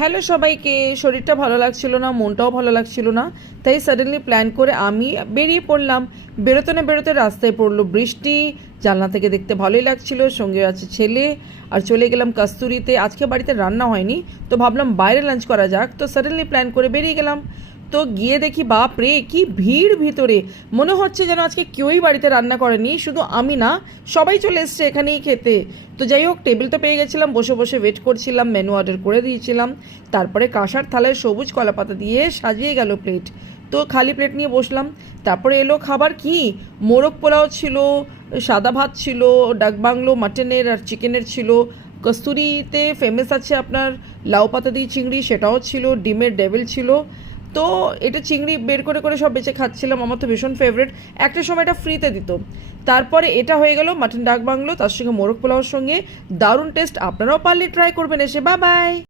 Hello সবাইকে। শরীরটা ভালো লাগছিল না, মনটাও ভালো লাগছিল না, তাই সাডেনলি প্ল্যান করে আমি বেরিয়ে পড়লাম। বেরোতে না বেরোতে রাস্তায় পড়লো বৃষ্টি। জানলা থেকে দেখতে ভালোই লাগছিল, সঙ্গে আছে ছেলে। আর চলে গেলাম কস্তুরিতে। আজকে বাড়িতে রান্না হয়নি, তো ভাবলাম বাইরে লাঞ্চ করা যাক, তো সাডেনলি প্ল্যান করে বেরিয়ে গেলাম। তো গিয়ে দেখি বাপ রে কি ভিড় ভিতরে, মনে হচ্ছে যেন আজকে কেউই বাড়িতে রান্না করেনি, শুধু আমি না, সবাই চলে এসছে এখানেই খেতে। তো যাই হোক, টেবিল তো পেয়ে গেছিলাম, বসে বসে ওয়েট করছিলাম, মেনু অর্ডার করে দিয়েছিলাম। তারপরে কাঁসার থালায় সবুজ কলা পাতা দিয়ে সাজিয়ে গেল প্লেট। তো খালি প্লেট নিয়ে বসলাম। তারপরে এলো খাবার, কি মোরগ পোলাও ছিল, সাদা ভাত ছিল, ডাক বাংলো মাটনের আর চিকেনের ছিল, কস্তুরিতে ফেমাস আছে আপনার লাউ পাতা দিয়ে চিংড়ি, সেটাও ছিল, ডিমের ডেভিল ছিল। তো এটা চিংড়ি বের করে করে সব বেঁচে খাচ্ছিলাম, আমার তো ভীষণ ফেভারিট। একটা সময় এটা ফ্রিতে দিত। তারপরে এটা হয়ে গেল মাটন ডাক বাংলো, তার সঙ্গে মোরগ পোলাওর সঙ্গে দারুণ টেস্ট। আপনারাও পারলে ট্রাই করবেন এসে। Bye bye.